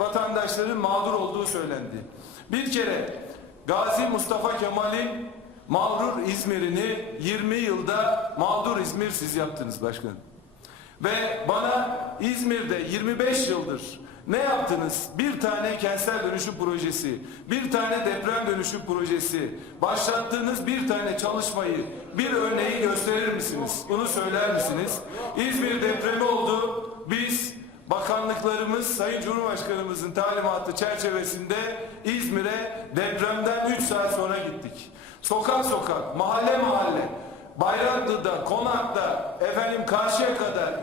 vatandaşların mağdur olduğu söylendi. Bir kere Gazi Mustafa Kemal'in mağrur İzmir'ini 20 yılda mağdur İzmir siz yaptınız başkanım. Ve bana İzmir'de 25 yıldır ne yaptınız? Bir tane kentsel dönüşüm projesi, bir tane deprem dönüşüm projesi, başlattığınız bir tane çalışmayı, bir örneği gösterir misiniz? Bunu söyler misiniz? İzmir depremi oldu. Biz bakanlıklarımız Sayın Cumhurbaşkanımızın talimatı çerçevesinde İzmir'e depremden 3 saat sonra gittik. Sokak sokak, mahalle mahalle, Bayraklı'da, Konak'ta, efendim karşıya kadar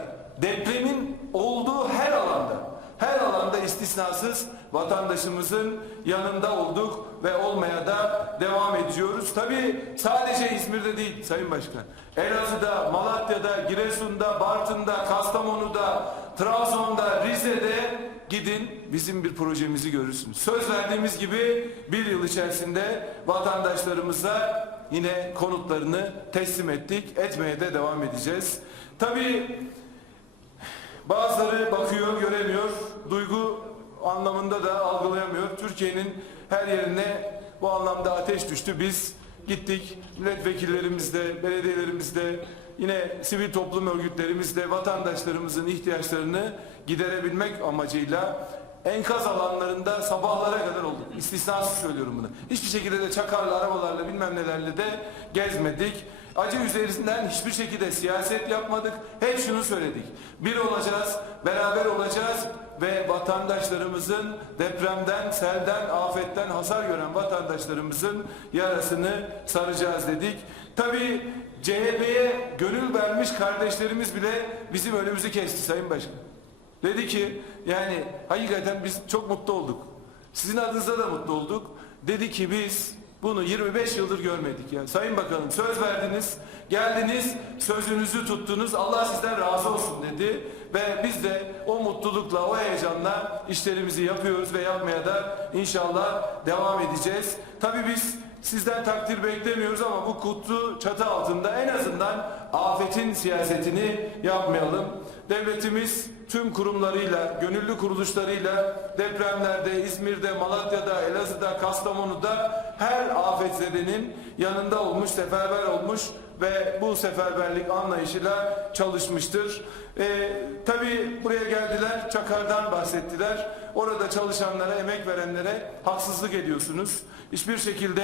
depremin olduğu her alanda, her alanda istisnasız vatandaşımızın yanında olduk ve olmaya da devam ediyoruz. Tabii sadece İzmir'de değil Sayın Başkan. Elazığ'da, Malatya'da, Giresun'da, Bartın'da, Kastamonu'da, Trabzon'da, Rize'de gidin bizim bir projemizi görürsünüz. Söz verdiğimiz gibi bir yıl içerisinde vatandaşlarımıza yine konutlarını teslim ettik. Etmeye de devam edeceğiz. Tabii bazıları bakıyor, göremiyor. Duygu anlamında da algılayamıyor. Türkiye'nin her yerine bu anlamda ateş düştü. Biz gittik milletvekillerimizle, belediyelerimizle, yine sivil toplum örgütlerimizle vatandaşlarımızın ihtiyaçlarını giderebilmek amacıyla enkaz alanlarında sabahlara kadar olduk. İstisnasız söylüyorum bunu. Hiçbir şekilde de çakarlı arabalarla bilmem nelerle de gezmedik. Acı üzerinden hiçbir şekilde siyaset yapmadık. Hep şunu söyledik. Bir olacağız, beraber olacağız ve vatandaşlarımızın depremden, selden, afetten hasar gören vatandaşlarımızın yarasını saracağız dedik. Tabii CHP'ye gönül vermiş kardeşlerimiz bile bizim önümüzü kesti Sayın Başkan. Dedi ki yani hakikaten biz çok mutlu olduk. Sizin adınıza da mutlu olduk. Dedi ki biz bunu 25 yıldır görmedik ya. Sayın Bakanım söz verdiniz, geldiniz, sözünüzü tuttunuz. Allah sizden razı olsun dedi. Ve biz de o mutlulukla, o heyecanla işlerimizi yapıyoruz ve yapmaya da inşallah devam edeceğiz. Tabii biz sizden takdir beklemiyoruz ama bu kutlu çatı altında en azından afetin siyasetini yapmayalım. Devletimiz tüm kurumlarıyla, gönüllü kuruluşlarıyla depremlerde, İzmir'de, Malatya'da, Elazığ'da, Kastamonu'da her afetzedenin yanında olmuş, seferber olmuş ve bu seferberlik anlayışıyla çalışmıştır. Ee, tabii buraya geldiler, Çakar'dan bahsettiler. Orada çalışanlara, emek verenlere haksızlık ediyorsunuz. Hiçbir şekilde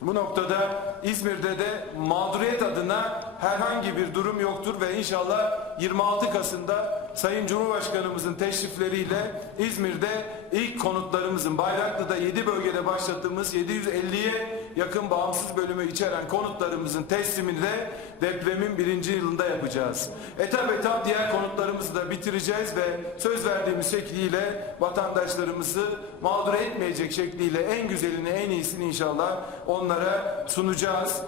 bu noktada İzmir'de de mağduriyet adına herhangi bir durum yoktur ve inşallah 26 Kasım'da Sayın Cumhurbaşkanımızın teşrifleriyle İzmir'de ilk konutlarımızın Bayraklı'da 7 bölgede başlattığımız 750'ye yakın bağımsız bölümü içeren konutlarımızın teslimini de depremin birinci yılında yapacağız. Etap etap diğer konutlarımızı da bitireceğiz ve söz verdiğimiz şekliyle vatandaşlarımızı mağdur etmeyecek şekliyle en güzelini en iyisini inşallah onlara sunacağız.